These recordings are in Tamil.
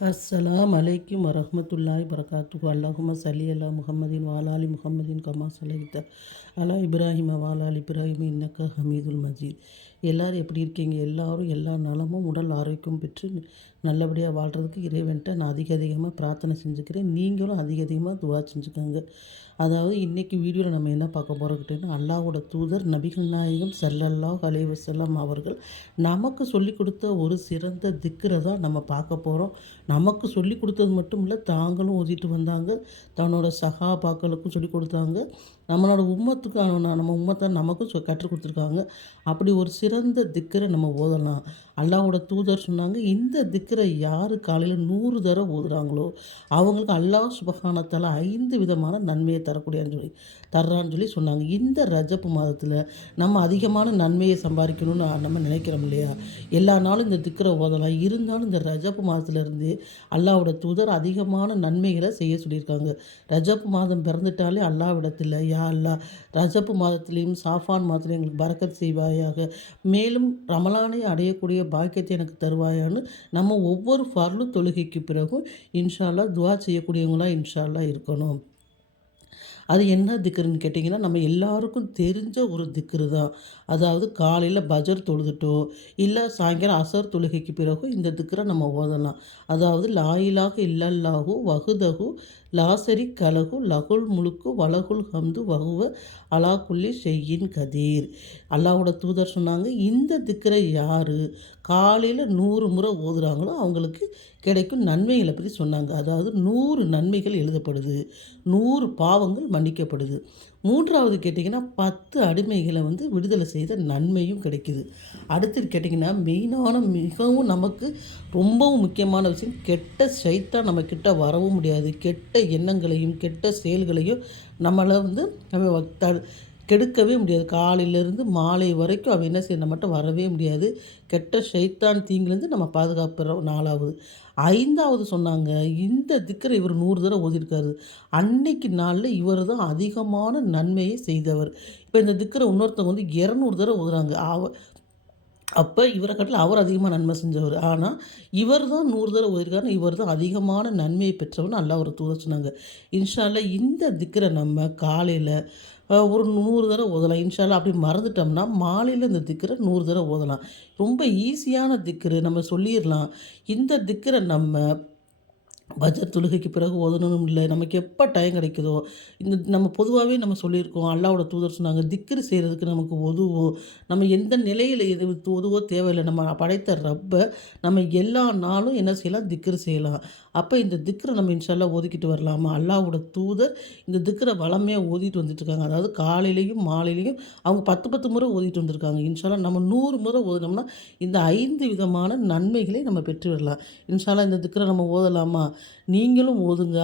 அஸ்ஸலாம் அலைக்கும் வரமத்துல்லாய் வரகாத்துஹு அல்லாஹும சலி அல்லா முகமதின் வாலாலி முகமதின் கமா சலைத்த அலா இப்ராஹிம வாலால் இப்ராஹிம். இன்னக்க ஹமீதுல் மஜீத். எல்லோரும் எப்படி இருக்கீங்க? எல்லோரும் எல்லா நலமும் உடல் ஆரோக்கியம் பெற்று நல்லபடியாக வாழ்கிறதுக்கு இறைவன்ட்ட நான் அதிக அதிகமாக பிரார்த்தனை செஞ்சுக்கிறேன். நீங்களும் அதிக அதிகமாக துவா செஞ்சுக்கோங்க. அதாவது இன்றைக்கி வீடியோவில் நம்ம என்ன பார்க்க போகிறோம் அல்லாஹோட தூதர் நபிகள் நாயகம் செல்லல்லா அலைஹி அவர்கள் நமக்கு சொல்லிக் கொடுத்த ஒரு சிறந்த திக்கரை தான் நம்ம பார்க்க போகிறோம் நமக்கு சொல்லி கொடுத்தது மட்டும் இல்லை தாங்களும் ஓதிட்டு வந்தாங்க. தன்னோட சகாபாக்களுக்கும் சொல்லி கொடுத்தாங்க. நம்மளோட உம்மத்துக்கான நம்ம உம்மத்தை நமக்கும் கற்றுக் கொடுத்துருக்காங்க. அப்படி ஒரு சிறந்த திக்கரை நம்ம ஓதலாம். அல்லாவோட தூதர் சொன்னாங்க இந்த திக்கரை யார் காலையில் நூறு தடவை ஓதுறாங்களோ அவங்களுக்கு அல்லாஹ் சுபகானத்தால் ஐந்து விதமான நன்மையை தரக்கூடியான்னு சொல்லி தர்றான்னு சொல்லி சொன்னாங்க. இந்த ரஜப்பு மாதத்தில் நம்ம அதிகமான நன்மையை சம்பாதிக்கணும்னு நம்ம நினைக்கிறோம் இல்லையா? எல்லா நாளும் இந்த திக்கரை ஓதலாம். இருந்தாலும் இந்த ரஜப்பு மாதத்துலேருந்து அல்லாவோட தூதர் அதிகமான நன்மைகளை செய்ய சொல்லியிருக்காங்க. ரஜப்பு மாதம் பிறந்துட்டாலே அல்லாவிடத்தில் யா அல்லா ரஜப்பு மாதத்துலேயும் சாஃபான் மாதத்துலையும் எங்களுக்கு பறக்கத் செய்வாயாக மேலும் ரமலானை அடையக்கூடிய பாக்கியத்தை எனக்கு தருவாயான்னு நம்ம ஒவ்வொரு ஃபர்லு தொழுகைக்கு பிறகும் இன்ஷால்லா துவா செய்யக்கூடியவங்களாக இன்ஷால்லா இருக்கணும். அது என்ன திக்ருன்னு கேட்டிங்கன்னா நம்ம எல்லாருக்கும் தெரிஞ்ச ஒரு திக்ரு தான். அதாவது காலையில் பஜர் தொழுதுட்டோ இல்லை சாயங்காலம் அசர் தொழுகைக்கு பிறகு இந்த திக்ரை நம்ம ஓதலாம். அதாவது லாயிலாக இல்லல்லாகு வகுதகு லாசரி கலகு லகுல் முழுக்கு வலகுல் ஹம்து வகுவ அலாக்குள்ளி செய்யின் கதீர். அல்லாவோட தூதர் சொன்னாங்க இந்த திக்கரை யார்? காலையில் நூறு முறை ஓதுறாங்களோ அவங்களுக்கு கிடைக்கும் நன்மைகளை பற்றி சொன்னாங்க. அதாவது நூறு நன்மைகள் எழுதப்படுது. நூறு பாவங்கள் மன்னிக்கப்படுது. மூன்றாவது கேட்டிங்கன்னா பத்து அடிமைகளை வந்து விடுதலை செய்த நன்மையும் கிடைக்குது. அடுத்தது கேட்டிங்கன்னா மெயினான மிகவும் நமக்கு ரொம்பவும் முக்கியமான விஷயம் கெட்ட சைத்தான் நம்ம கிட்ட வரவும் முடியாது. கெட்ட எண்ணங்களையும் கெட்ட செயல்களையும் நம்மளை வந்து நம்ம கெடுக்கவே முடியாது. காலையிலேருந்து மாலை வரைக்கும் அவன் என்ன செய்ய மட்டும் வரவே முடியாது. கெட்ட ஷைத்தான் தீங்குலேருந்து நம்ம பாதுகாப்புற நாலாவது ஐந்தாவது சொன்னாங்க இந்த திக்கரை இவர் நூறு தடவை ஓதிருக்காரு அன்னைக்கு நாளில் இவர் தான் அதிகமான நன்மையை செய்தவர். இப்போ இந்த திக்கரை இன்னொருத்தவங்க வந்து இரநூறு தடவை ஓதுறாங்க. அவ அப்போ இவரை கட்டில் அவர் அதிகமாக நன்மை செஞ்சவர். ஆனால் இவர் தான் நூறு தடவை ஓதிருக்காருன்னு இவர் தான் அதிகமான நன்மையை பெற்றவர்னு நல்லா ஒரு தூர சொன்னாங்க. இன்ஷால்ல இந்த திக்கரை நம்ம காலையில் ஒரு நூறு தடவை ஓதலாம். இன்ஷால்லா அப்படி மறந்துட்டோம்னா மாலையில் இந்த திக்கரை நூறு தடவை ஓதலாம். ரொம்ப ஈஸியான திக்கரு நம்ம சொல்லிடலாம். இந்த திக்கரை நம்ம பஜர் தொழுகைக்கு பிறகு ஓதணும் இல்லை. நமக்கு எப்போ டைம் கிடைக்குதோ? இந்த நம்ம பொதுவாகவே நம்ம சொல்லியிருக்கோம். அல்லாவோட தூதர் சொன்னாங்க திக்ரு செய்கிறதுக்கு நமக்கு உதவோ நம்ம எந்த நிலையில் எது உதவோ தேவையில்லை. நம்ம படைத்த ரப்பை நம்ம எல்லா நாளும் என்ன செய்யலாம்? திக்ரு செய்யலாம். அப்போ இந்த திக்ரை நம்ம இன்ஷால்லாம் ஒதுக்கிட்டு வரலாமா? அல்லாவோட தூதர் இந்த திக்ரை வளமையாக ஓதிட்டு வந்துட்டுருக்காங்க. அதாவது காலையிலையும் மாலையிலையும் அவங்க பத்து பத்து முறை ஓதிட்டு வந்திருக்காங்க. இன்ஷால்லாம் நம்ம நூறு முறை ஓதினோம்னா இந்த ஐந்து விதமான நன்மைகளை நம்ம பெற்று வரலாம். இன்ஷால்லாம் இந்த திக்ரை நம்ம ஓதலாமா? நீங்களும் ஓதுங்க.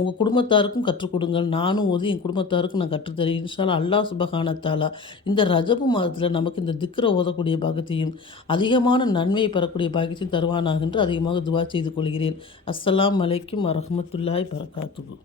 உங்கள் குடும்பத்தாருக்கும் கற்றுக் கொடுங்க. நானும் ஓதி என் குடும்பத்தாருக்கும் நான் கற்றுத்தரேன் இன்ஷால்லா அல்லாஹ் சுபஹானத்தாலா இந்த ரஜபு மாதத்தில் நமக்கு இந்த திக்ரை ஓதக்கூடிய பாகத்தையும் அதிகமான நன்மையை பெறக்கூடிய பாகத்தையும் தருவானாக என்று அதிகமாக துவா செய்து கொள்கிறேன். அஸ்லாம் அலைக்கும் வரமத்துல்லாய் வரகாத்துஹு